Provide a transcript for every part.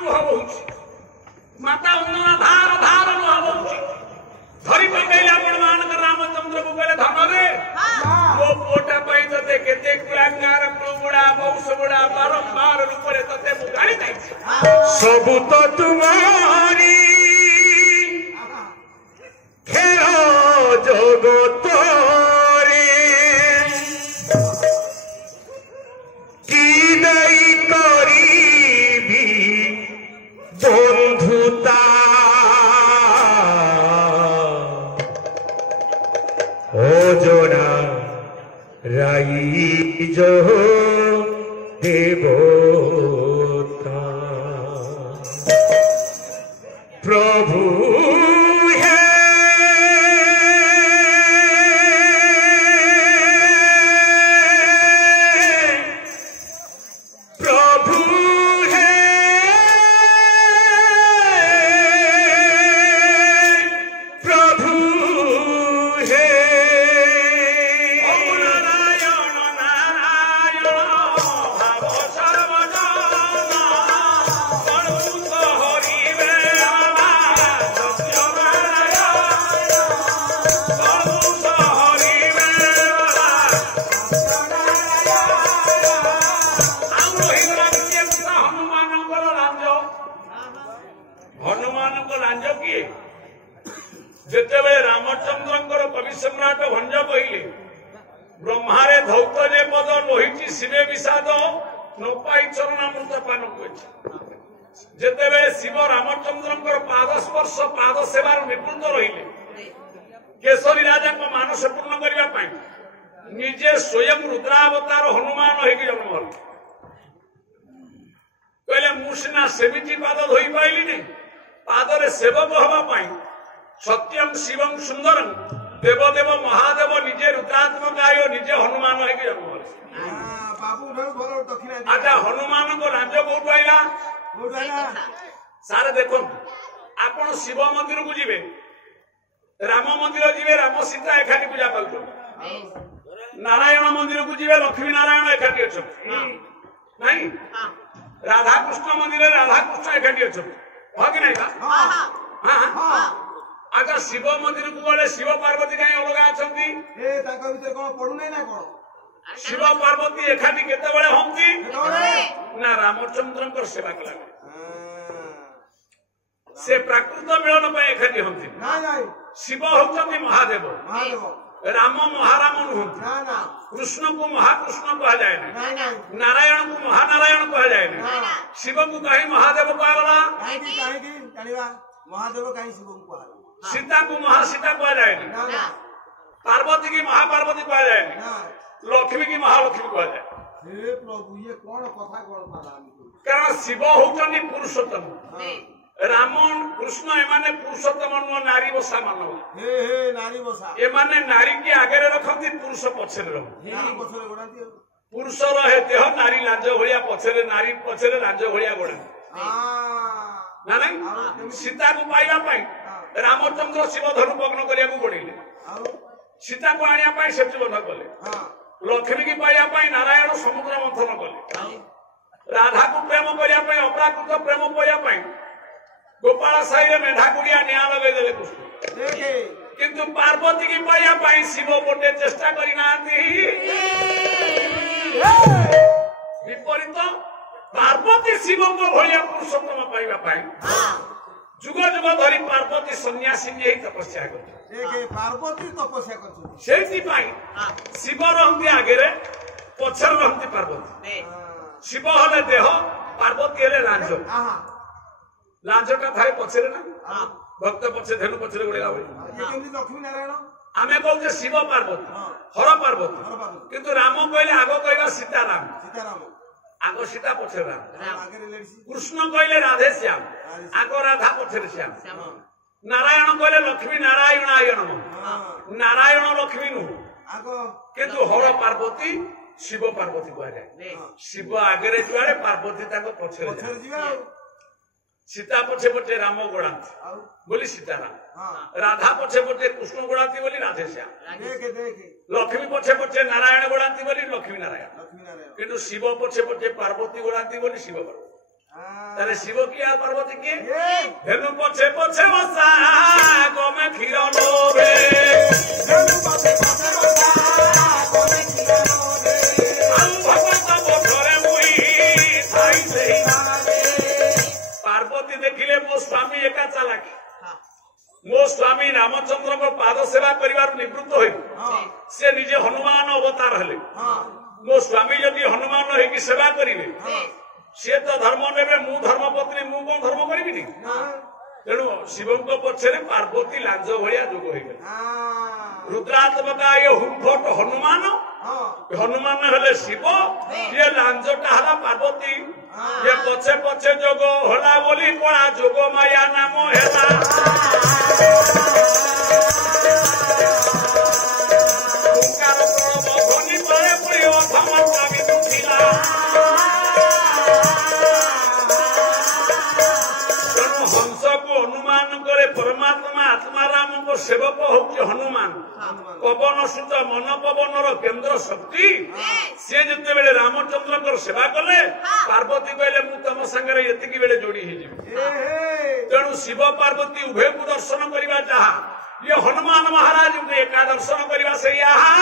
लुह बहु माता वंदना धार धार लुह बहु धरी पकड़े आपण मान रामचंद्र को कहले धन रे वो पोटा पाई तते केते कुलांगार प्रभुड़ा बहुस बुड़ा बारंबार रूप रे तते मुगाड़ी जाई सब तो तुम्हारी खेल जगत बंधुता ओजना राई जो देवता प्रभु है प्रभु रामचंद्र कविसम्राट भंज कहले ब्रह्मारे धौतरे पद लोहिची शिवे विषाद नपाई चरणामृत पान कर शिव रामचंद्र पाद स्पर्श पाद सेवार निपुण रहिले केशरी राजा को मानस पूर्ण करने निजे स्वयं रुद्रावतार हनुमान हो जन्म कहले मुसिना सेमिति पाद धोई पाइली नहीं पादरे सेवक हवाई सत्यम शिवम सुंदरम देवदेव महादेव निजे रुद्रात्मक आय निजे हनुमान हो जन्म अच्छा हनुमान को राज्य कौट आईला सारे देखो आपण शिव मंदिर को जीवे राम मंदिर जीवे राम सीता एकाठी पूजा कर नारायण मंदिर को जीवे लक्ष्मी नारायण एकाठी अच्छा नहीं राधा कृष्ण मंदिर राधा कृष्ण एकाठी अच्छा हाँ कि नहीं हाँ अच्छा शिव मंदिर को गले शिव पार्वती कहीं अलग अच्छा शिव पार्वती एकाठी केतबेले हंती ना रामचंद्र सेवा कला से प्राकृत मिलन पर एकाठी हंती शिव होती महादेव राम महाराम नुहति कृष्ण को महाकृष्ण कहा जाए नारायण को महानारायण कहा जाए शिव को कहीं महादेव कहला महादेव कहीं शिव को सीता को महासीता कहा जाए पार्वती की महापार्वती कहा जाए लक्ष्मी की महालक्ष्मी कहा जाए प्रभु ये कौन कथा कारण शिव होती पुरुषोत्तम राम कृष्ण एमाने पुरुषोत्तम नुह नारी बसा मानव नारी बसा एमाने नारी की आगे रखती पुरुष पछरे पुरुष रहे देह नारी लांज भलिया पछरे नारी पछरे लांज भलिया गोड़ा ना नहीं सीता को पाइबा रामचंद्र शिव धनु भग्न करिया गोड़े सीता को आनिया सेतुबंध कले लक्ष्मी की पाइबा नारायण समुद्र मंथन कले राधा को प्रेम करने अपराकृत प्रेम पाइबा गोपाल साई मेढा गुड़िया निया लगे देले कृष्ण किंतु पार्वती की पाइबा शिव गोटे चेष्टा करना विपरीत पार्वती शिव को भाया पुरुषोत्तम पाइबा जुग जुग धरी पार्वती सन्यासी तपस्या कर पार्वती तपस्या कर शिव रहती आगे पछर रहती पार्वती शिव हले देह पार्वती हेले लांज लांजटा थाए पछरे ना भक्त पछे धेनु पछरे गोड़ेगा लक्ष्मी नारायण आमे कहूचे शिव पार्वती हर पार्वती किंतु राम कहले आग कहवा सीताराम आग सीता पछरे राम कृष्ण कहले राधे श्याम आग राधा पछरे श्याम नारायण कहले लक्ष्मी नारायण आय नम नारायण लक्ष्मी नु किंतु हर पार्वती शिव पार्वती कह जाए शिव आगे जुआड़े पार्वती पछरे सीता पछे पछे राम गोड़ाती बोली सीताराम राधा पछे पछे कृष्ण गोड़ाती बोली राधे श्याम लक्ष्मी पछे पछे नारायण गोड़ाती बोली लक्ष्मी नारायण किंतु शिव पछे पछे पार्वती गोड़ाती बोली शिव पार्वती ତାହେଲେ ଶିବ କିଏ ଆଉ ପାର୍ବତୀ କିଏ? ଧେନୁ ପଛେ ପଛେ ବସା ଗମେ କ୍ଷୀର ଲୋଭେ पार्वती देखिले मो स्वामी एका चालाक मो स्वामी रामचंद्र को पाद सेवा करिवार निवृत्त होई से निजे हनुमान अवतार हले मो स्वामी यदि हनुमान होई सेवा करिवे से तो धर्म नेबे मु धर्मपत्नी मु कोन धर्म करिबिनी तेणु शिव को पछरे पार्वती लांज भलिया जोग होई रुद्रात्मका ये हुंफट हनुमान हनुमान हेले शिव ये लांजटा हला पार्वती ये पछे पछे जोग होला बोली कोणा जोग माया नाम हेला ओंकार प्रणव ध्वनि तळे पड़ी अधम स्वामी दुखिला हंस को अनुमान करे परमात्मा आत्मा राम को सेवक होउछि हनुमान पवन सुत मन पवन केन्द्र शक्ति से जिते बेले रामचंद्र को सेवा कले पार्वती कहले मु तम संगे एतिकी बेले जोड़ी हे जिवि तेणु शिव पार्वती उभय को दर्शन करबा चाहा ये हनुमान महाराज को एका दर्शन करबा से यहाँ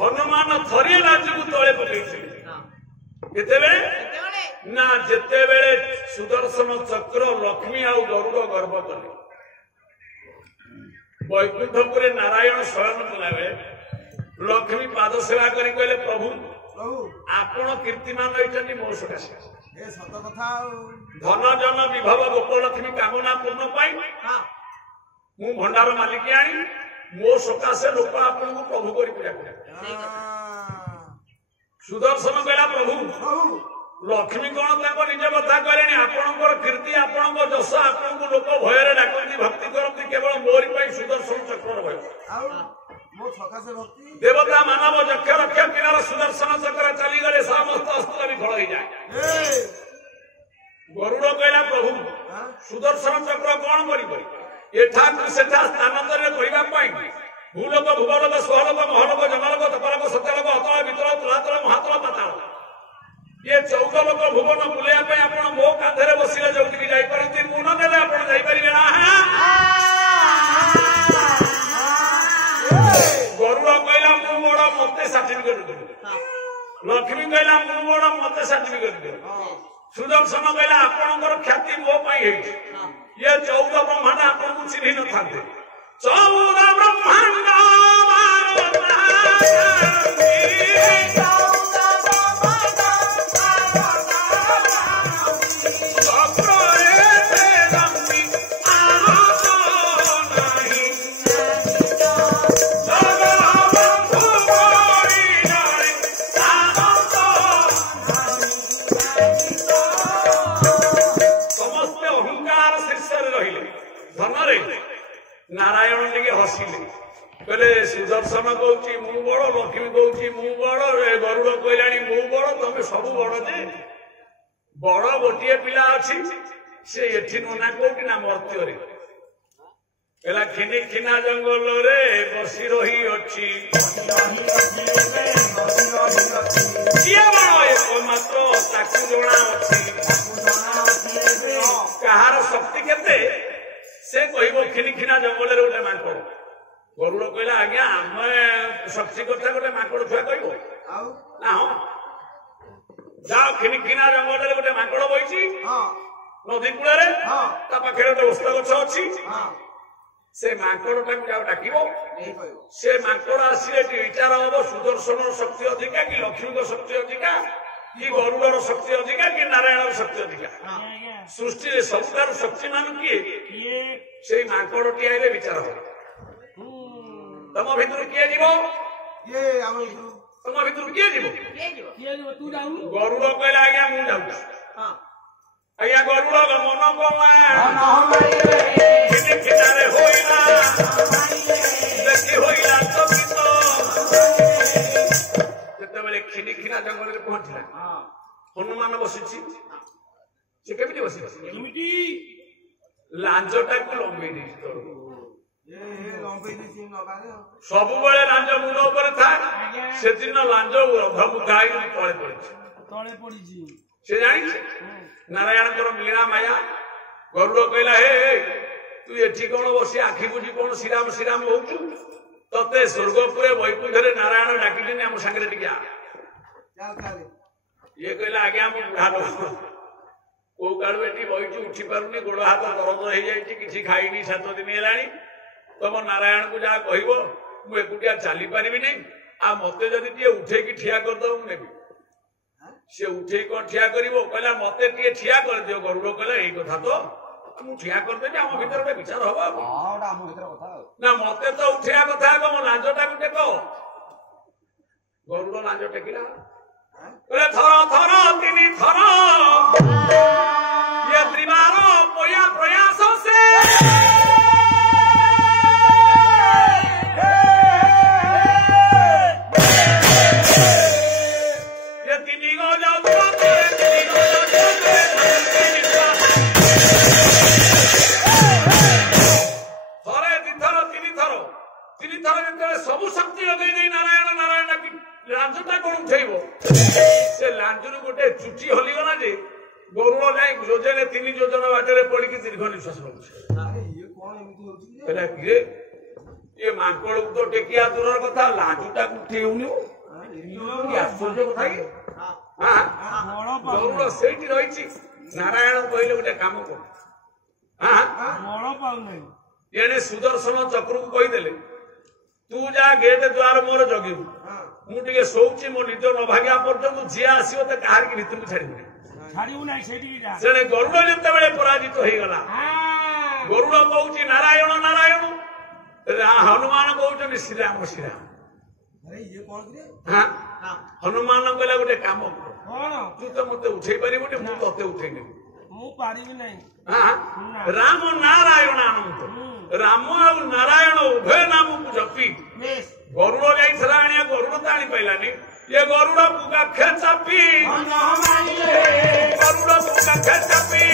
हनुमान थरी लांज को तले पकड़े ना जेते बेले सुदर्शन चक्र लक्ष्मी आउ गरुड़ गर्भ कले वैकुंठपुरे नारायण शयन कला बेले लक्ष्मी पाद सेवा करी कहले प्रभु आपण कीर्तिमान होइछन्ती मोर सकाशे धन जन विभव गोपलक्ष्मी कामना पूर्ण पाई मु भंडार मालिक आनी मो सकाशे लोक आपन को प्रभु करी पूजा करे सुदर्शन कहला प्रभु लक्ष्मी कौन निज कथा कहले आपणकर कीर्ति आपण जश आपण लोक भय डाकती भक्ति करती केवल मोरी सुदर्शन चक्र भय देवता मानव यक्ष रक्ष किनार सुदर्शन चक्र चलीगले समस्त अस्त्र विफल हो जाए गरुड़ कहला प्रभु सुदर्शन चक्र कौन करी एठा स्थानांतरण करने भूलोक भूवलोक स्वलोक महलोक जंगलोक तपलोक सत्यलोक अतल वितल तुलातल महातल पाताल ये 14 लोक भुवन बुलाया आप मो कांधे बसिले जो जापारती मुन देले आप जापारे ना गरुड़ कहला मु बड़ मते सर्टिफिकेट दे लक्ष्मी कहला मु बड़ मते सर्टिफिकेट दे सुदर्शन कहला आपणकर ख्याति मो ये 14 ब्रह्मांड आपको चिन्ह न था 14 ब्रह्मांड नारायण टे हसिले कहले सुदर्शन कौच मु बड़ लक्ष्मी कौच मु बड़ गरुड़ कहला मु बड़ तुम सब बड़ जे बड़ गोटे पिला अच्छी से एठी नना कौटी ना मर्त्य खिनी खिना जंगल रे बसी रही अच्छी एकमात्र ताकू जना अच्छी कहार शक्ति केते से कह खिनिखिना जंगल गोटे माकड़ गरुड़ कहला आज्ञा आम शक्ति कथा गोटे माकड़ छुआ कह ना हाँ जाओ खिनिखिना जंगल गोटे माकड़ बही ନଦୀ କୂଳରେ ହଁ। ତା ପାଖରେ ଗୋଟେ ଓସ୍ତ ଗଛ ଅଛି ହଁ ସେ ମାଙ୍କଡଟାକୁ ଯାଉ ଡାକିବ ନେଇ କହିବ ସେ ମାଙ୍କଡ ଆସିଲେ ଏଠି ବିଚାର ହବ ସୁଦର୍ଶନର ଶକ୍ତି ଅଧିକା କି ଲକ୍ଷ୍ମୀଙ୍କ ଶକ୍ତି ଅଧିକା କି ଗରୁଡର ଶକ୍ତି ଅଧିକା କି ନାରାୟଣର ଶକ୍ତି ଅଧିକା ସୃଷ୍ଟିରେ ସବୁଠାରୁ ଶକ୍ତିମାନ କିଏ ସେଇ ମାଙ୍କଡଟି ଆଇଲେ ବିଚାର ହବ ତମ ଭିତରୁ କିଏ ଯିବ ଇଏ ଆମ ଭିତରୁ ତମ ଭିତରୁ କିଏ ଯିବ ତୁ ଯାଉନୁ ଗରୁଡ କହିଲେ ଆଜ୍ଞା ମୁଁ ଯାଉଛି ହଁ ଆଜ୍ଞା ଗରୁଡ ମନ କଲା ହଁ ଖିଟାରେ ହୋଇଲା ଦେଖି ହୋଇଲା ଚକିତ ଯେତେବେଳେ ଖିନିଖିନା ଜଙ୍ଗଲରେ ପହଞ୍ଚିଲା ହନୁମାନ ବସିଛି ସେ କେମିତି ବସିଛି କେମିତି ଲାଞ୍ଜଟାକୁ ଲମ୍ବେଇ ଦେଇଛି ତଳକୁ ଏ ଲମ୍ବେଇ ଦେଇଛି ନବାରେ ଆଉ ସବୁବେଳେ ଲାଞ୍ଜ ମୁଣ୍ଡ ଉପରେ ଥାଏ ସେଦିନ ଲାଞ୍ଜ ଅଧମୁଖା ହେଇ ତଳେ ପଡିଛି ତଳେ ପଡିଛି ସେ ଜାଣିଛି ନାରାୟଣଙ୍କର ମୀଳା ମାୟା ଗରୁଡ କହିଲା ହେ ତୁ ଏଠି କଣ ବସି ଆଖି ବୁଝି କଣ ଶ୍ରୀରାମ ଶ୍ରୀରାମ ହଉଛୁ ତତେ ସ୍ୱର୍ଗପୁରେ ବୈକୁଣ୍ଠରେ ନାରାୟଣ ଡାକିଲେନି ଆମ ସାଙ୍ଗରେ ଟିକେ ଆ ଚାଲ ଚାଲେ ଇଏ କହିଲା ଆଜ୍ଞା ମୁଁ ବୁଢା ଲୋକ କୋଉ କାଳୁ ଏଠି ବଇଛୁ ଉଠି ପାରୁନି ଗୋଡ ହାତ ଦରଜ ହେଇଯାଇଛି କିଛି ଖାଇନି 7 ଦିନ ହେଲାଣି ତମ ନାରାୟଣକୁ ଯାହା କହିବ ମୁଁ ଏକୁଟିଆ ଚାଲି ପାରିବିନି ଆଉ ମତେ ଯଦି ଟିକେ ଉଠେଇକି ଠିଆ କରିଦବ ମୁଁ ନେବି ସେ ଉଠେଇ କଣ ଠିଆ କରିବ କହିଲା ମତେ ଟିକେ ଠିଆ କରିଦିଅ ଗରୁଡ କହିଲା ଏଇ କଥା ତ ମୁଁ ଠିଆ କରିଦେବି ଆମ ଭିତରେ ଗୋଟେ ବିଚାର ହବ ନା ମତେ ତ ଉଠେଇବା କଥା ହେବ ମୋ ଲାଞ୍ଜଟାକୁ ଟେକ ଗରୁଡ ଲାଞ୍ଜ ଟେକିଲା କହିଲେ ଥର ଥର 3 ଥର ये त्रिवारो पोया प्रयासों से ये तीनी को जाओ ତିନି ଥର ଯେତେବେଳେ ସବୁ ଶକ୍ତି ଲଗେଇ ଦେଇ ନାରାୟଣ ନାରାୟଣ ଡାକି ଲାଞ୍ଜଟା କଣ ଉଠେଇବ ସେ ଲାଞ୍ଜରୁ ଗୋଟେ ଚୁଟି ହଲିଗଲା ଯେ ଗରୁଡ ଯାଇ ଯୋଜନେ 3 ଯୋଜନ ବାଟରେ ପଡିକି ଦୀର୍ଘ ନିଶ୍ୱାସ ନଉଛି ଆରେ ଇଏ କଣ ଏମିତି ହଉଛି ଯେ କହିଲା କିଏ ଏ ମାଙ୍କଡକୁ ତ ଟେକିଆ ଦୂରର କଥା ଲାଞ୍ଜଟାକୁ ଉଠେଇଉନି କି ଆଶ୍ଚର୍ଯ୍ୟ କଥା କି ଗରୁଡ ସେଇଠି ରହିଛି ନାରାୟଣ କହିଲେ ଗୋଟେ କାମ କର ବଳ ପାଉନାହିଁ ଏଣେ ସୁଦର୍ଶନ ଚକ୍ରକୁ କହିଦେଲେ ତୁ ଯା ଗେଟ୍ ଦ୍ୱାର ମୋର ଜଗିବୁ ମୁଁ ଟିକେ ଶୋଉଛି ମୋ ନିଦ ନ ଭାଗିବା ପର୍ଯ୍ୟନ୍ତ ଯିଏ ଆସିବ ତ କାହାରିକି ଭିତରକୁ ଛାଡିବୁନି ଛାଡିବୁ ନାହିଁ ସେଇଠିକି ଯା ସେଣେ ଗରୁଡ ଯେତେବେଳେ ପରାଜିତ ହେଇଗଲା ଗରୁଡ କହୁଛି ନାରାୟଣ ନାରାୟଣ ହନୁମାନ କହୁଛନ୍ତି ଶ୍ରୀରାମ ଶ୍ରୀରାମ ଆରେ ଇଏ କଣ କିରେ ହନୁମାନ କହିଲା ଗୋଟେ କାମ କର କଣ ତୁ ତ ମତେ ଉଠେଇ ପାରିବୁନି ମୁଁ ତତେ ଉଠେଇ ନେବି ମୁଁ ପାରିବି ନାହିଁ ରାମ ନାରାୟଣ ଆନନ୍ଦ ରାମ ଆଉ ନାରାୟଣ ଉଭୟ ନାମକୁ ଜପି ବେଶ ଗରୁଡ ଯାଇଥିଲା ଆଣିଆ ଗରୁଡ ତ ଆଣିପାରିଲାନି ଏ ଗରୁଡ କାଖେ ଚାପି ଗରୁଡ କାଖେ ଚାପି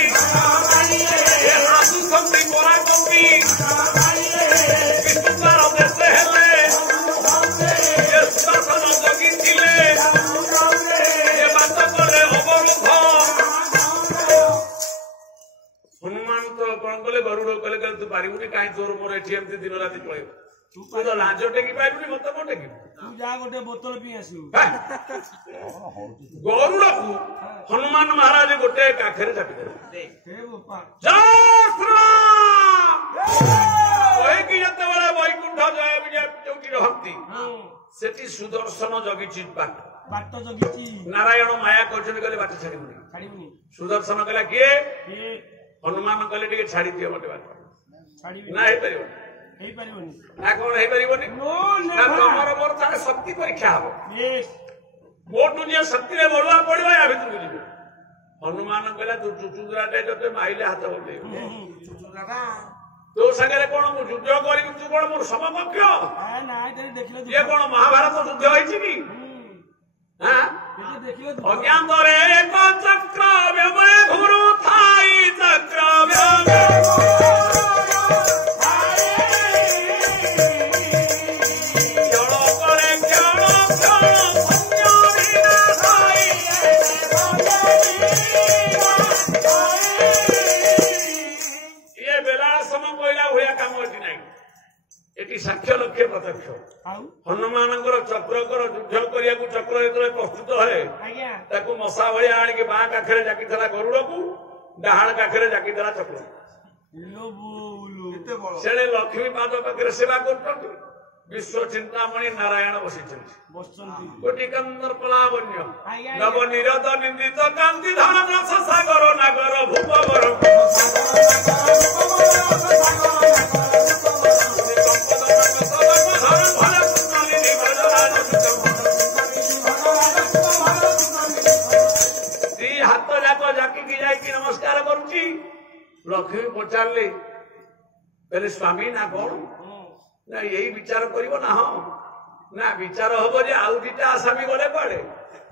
ଆସୁଛନ୍ତି ପରା କପି ବିଷ୍ଣୁଙ୍କର ଦେଶ ହେଲେ ଏ ସୁଦର୍ଶନ ଜଗିଥିଲେ ଏ ବାଟ କଲେ ଅବରୋଧ ହନୁମାନ ତ କଣ କଲେ ଗରୁଡ କଲେ ତୁ ପାରିବୁନି କାହିଁ ତୋର ମୋର ଏଠି ଏମିତି ଦିନ ରାତି ପଳେଇବ ତୁ ତ ଲାଞ୍ଜ ଟେକି ପାରିବୁନି ମତେ କଣ ଟେକିବୁ ତୁ ଯା ଗୋଟେ ବୋତଲ ପିଇ ଆସିବୁ ଗରୁଡକୁ ହନୁମାନ ମହାରାଜ ଗୋଟେ କାଖରେ ଚାପିଦେଲେ ହେ ବୋପା କହିକି ଯେତେବେଳେ ବୈକୁଣ୍ଠ ଜୟ ବିଜୟ ଯୋଉଠି ରହନ୍ତି ସେଠି ସୁଦର୍ଶନ ଜଗିଛି ବାଟ ବାଟ ଜଗିଛି ନାରାୟଣ ମାୟା କହିଛନ୍ତି କହିଲେ ବାଟ ଛାଡିବୁନି ଛାଡିବୁନି ସୁଦର୍ଶନ କହିଲା କିଏ କିଏ ହନୁମାନ କହିଲେ ଟିକେ ଛାଡି ଦିଅ ମତେ ବାଟ ଛାଡିବି ନା ହେଇପାରିବନି ହେଇପାରିବନି ନା କଣ ହେଇପାରିବନି ନା ତମର ମୋର ତାର ଶକ୍ତି ପରୀକ୍ଷା ହବ ବେଶ ମୋଠୁ ଯିଏ ଶକ୍ତିରେ ବଢୁଆ ପଡିବ ୟା ଭିତରକୁ ଯିବ ହନୁମାନ କହିଲା ତୁ ଚୁଚୁରାଟେ ତତେ ମାଇଲେ ହାତ ବନ୍ଧେଇବ ତୋ ସାଙ୍ଗରେ କଣ ମୁଁ ଯୁଦ୍ଧ କରିବି ତୁ କଣ ମୋର ସମକକ୍ଷ ନାଇଁ ଦେଖିଲ ଇଏ କଣ ମହାଭାରତ ଯୁଦ୍ଧ ହେଇଛି କି ଦେଖିଲ ଅଜ୍ଞାତରେ ଏକ ଚକ୍ର ଘୁରୁ ଥାଇ ଚକ୍ର ଏଠି ସାକ୍ଷ୍ୟ ଲକ୍ଷ୍ୟ ପ୍ରତ୍ୟକ୍ଷ ହନୁମାନଙ୍କର ଚକ୍ରକର ଯୁଦ୍ଧ କରିବାକୁ ଚକ୍ର ଯେତେବେଳେ ପ୍ରସ୍ତୁତ ହୁଏ ଆଜ୍ଞା ତାକୁ ମଶା ଭଳିଆ ଆଣିକି ବାଁ କାଖରେ ଜାକିଥିଲା ଗରୁଡକୁ ଡାହାଣ ପାଖରେ ଜାକି ଦେଲା ଚକ୍ର ଇଲୋ ବୋଉଲୋ। କେତେ ବଳ ସେଣେ ଲକ୍ଷ୍ମୀ ପାଦ ପାଖରେ ସେବା କରୁଛନ୍ତି ବିଶ୍ୱ ଚିନ୍ତାମଣି ନାରାୟଣ ବସିଛନ୍ତି ବସିଛନ୍ତି। କୋଟି କନ୍ଦର ପଲାବନ୍ୟ ଆଜ୍ଞା, ନବ ନିରଦ ନିନ୍ଦିତ କାନ୍ତି ଧନ ରସ ସାଗର ନାଗର ଭୂପବର ଦି ହାତ ଯାକ ଜାକିକି ଯାଇକି ନମସ୍କାର କରୁଛି। ଲକ୍ଷ୍ମୀ ପଚାରିଲେ କହିଲେ ସ୍ୱାମୀ ନା କଣ ନା ଏଇ ବିଚାର କରିବ ନା ହଁ ନା ବିଚାର ହବ ଯେ ଆଉ ଦିଟା ଆସାମୀ ଗଲେ କୁଆଡେ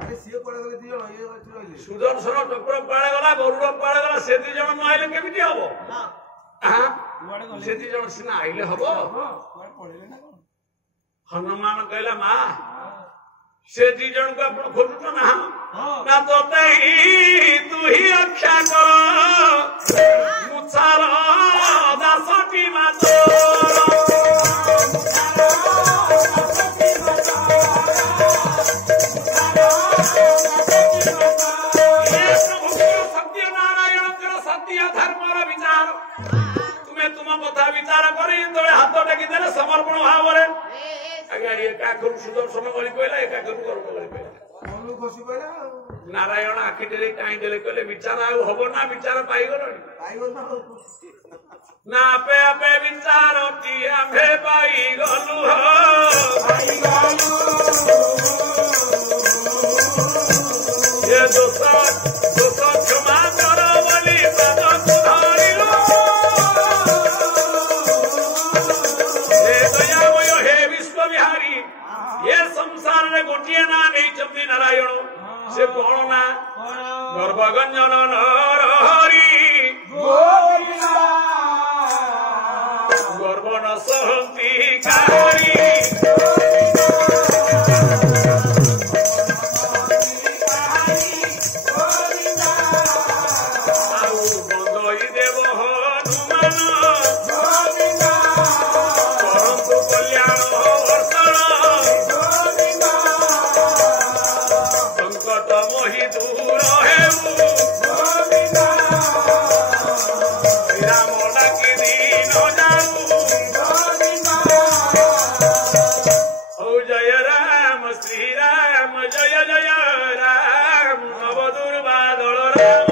ଆରେ ସିଏ କୁଆଡେ ଗଲେ ଦି ଜଣ ଇଏ ଏଠି ରହିଲେ ସୁଦର୍ଶନ ଚକ୍ର କୁଆଡେ ଗଲା ଗରୁଡ କୁଆଡେ ଗଲା ସେ ଦି ଜଣ ନ ଆଇଲେ କେମିତି ହବ ଆଁ? କୁଆଡେ ଗଲେ? ସେ ଦି ଜଣ ସିନା ଆଇଲେ ହବ। କୁଆଡେ ପଳେଇଲେ ନା କଣ? ହନୁମାନ କହିଲା ମା ସେ ଦି ଜଣଙ୍କୁ ଆପଣ ଖୋଜୁଛ ନା ହଁ। ନା ତତେ ତୁ ହିଁ ରକ୍ଷା କର ମୁଛାର ଦାସଟି ମାତର ସତ୍ୟନାରାୟଣଙ୍କର ସତ୍ୟ ଧର୍ମର ବିଚାର ତୁମେ ତୁମ କଥା ବିଚାର କରି ଯେତେବେଳେ ହାତ ଟେକି ଦେଲେ ସମର୍ପଣ ଭାବରେ ଆଜ୍ଞା ଏକା କରୁ ସୁଦର୍ଶନ କରି କହିଲା ଏକା କରୁ ଗରୁଡ଼ କରି କହିଲା ମନକୁ ଖସି ପଇଲା ଆଉ ନାରାୟଣ ଆଖି ଦେଲେ କାହିଁ ଦେଲେ କହିଲେ ବିଚାର ଆଉ ହବ ନା ବିଚାର ପାଇଗଲଣି ପାଇଗଲ ନା ଆଉ ନା ଆପେ ଆପେ ବିଚାରଟି ଆମ୍ଭେ ପାଇଗଲୁ ଏ ଦୋଷ କ୍ଷମା କର ବୋଲି ପାଦକୁ ଧରିଲୁ ହେ ଦୟାମୟ ହେ ବିଶ୍ୱବିହାରୀ ଏ ସଂସାରରେ ଗୋଟିଏ ନା ନେଇଛନ୍ତି ନାରାୟଣ ସେ କଣ ନା ଗର୍ଭଗଞ୍ଜନ ନରହରି ଗର୍ବ ନ ସହନ୍ତି କାହାରି ଆଉ ବନ୍ଦଇ ଦେବ ହନୁମାନ କରନ୍ତୁ କଲ୍ୟାଣ ବର୍ଷଣ ସଂକଟ ମୋହି ଦୂର ହେଉ ରାମ ଡାକି ଦିନ ଯାଉ ହଉ ଜୟ ରାମ ଶ୍ରୀରାମ ଜୟ ଜୟ ରାମ ନବଦୁର୍ବାଦଳ ରାମ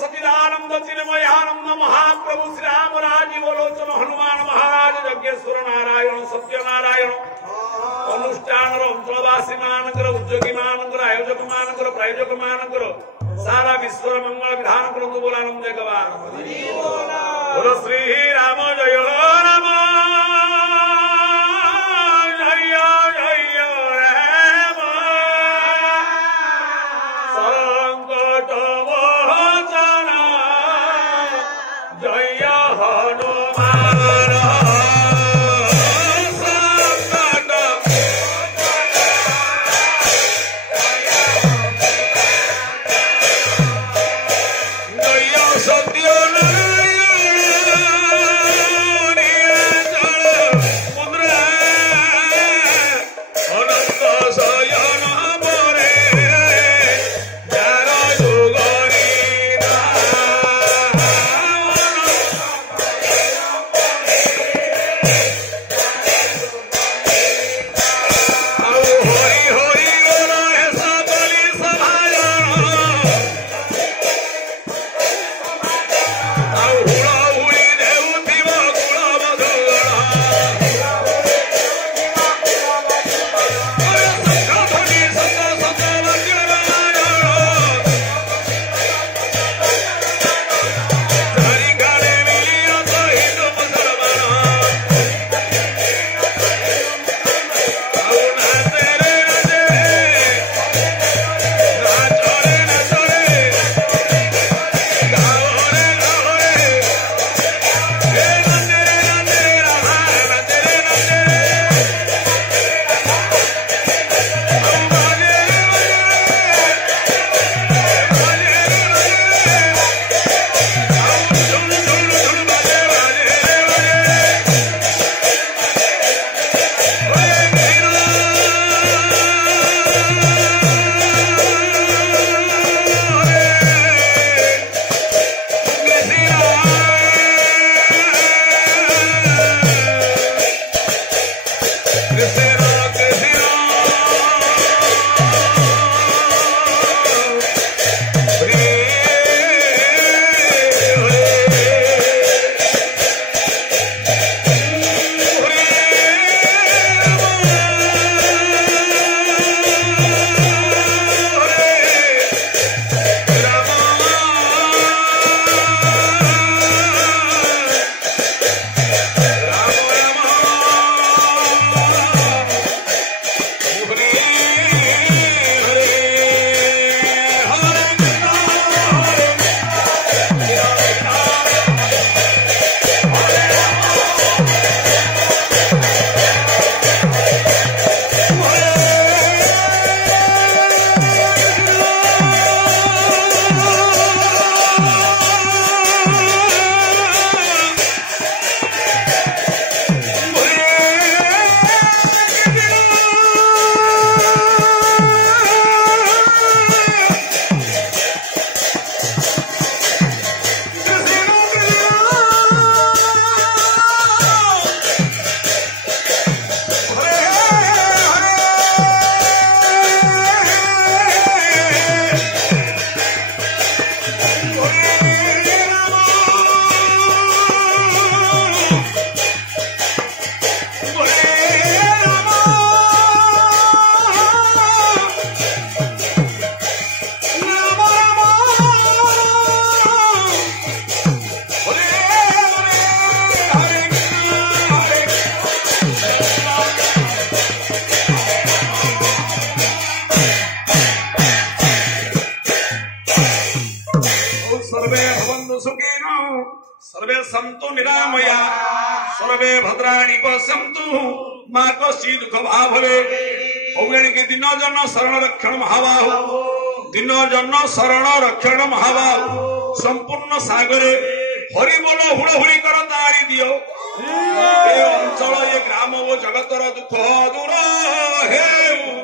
ସଚିଦାନନ୍ଦ ଚିନ୍ମୟାନନ୍ଦ ମହାପ୍ରଭୁ ଶ୍ରୀରାମ ରାଜୀବ ଲୋଚନ ହନୁମାନ ମହାରାଜ ଯଜ୍ଞେଶ୍ୱର ନାରାୟଣ ସତ୍ୟନାରାୟଣ ଅନୁଷ୍ଠାନର ଅଞ୍ଚଳବାସୀ ମାନଙ୍କର ଉଦ୍ୟୋଗୀ ମାନଙ୍କର ଆୟୋଜକ ମାନଙ୍କର ପ୍ରାୟୋଜକ ମାନଙ୍କର ସାରା ବିଶ୍ୱର ମଙ୍ଗଳ ବିଧାନ କରନ୍ତୁ ବୋଲାନନ୍ଦ ଜଗବାନ ବୋଲ ଶ୍ରୀ ରାମ ଜୟ ରାମ ଜୟ ଜୟ ରାମ ସଂକଟ ମୋଚନ ଜୟ ହନୁମାନ ସଂକଟ ଜୟ ସତ୍ୟନାରାୟଣ सुखिनो सर्वे सन्तु निरामया सर्वे भद्राणि पश्यन्तु मा कश्चित् दुःख भावरे औगण के दिन जन शरण रक्षण महाबाहु दिन जन शरण रक्षण महाबाहु संपूर्ण सागरे हरि बोल हुड़हुड़ी कर तारी दियो ए अंचल ये ग्राम ओ जगतर दुख दूर हे।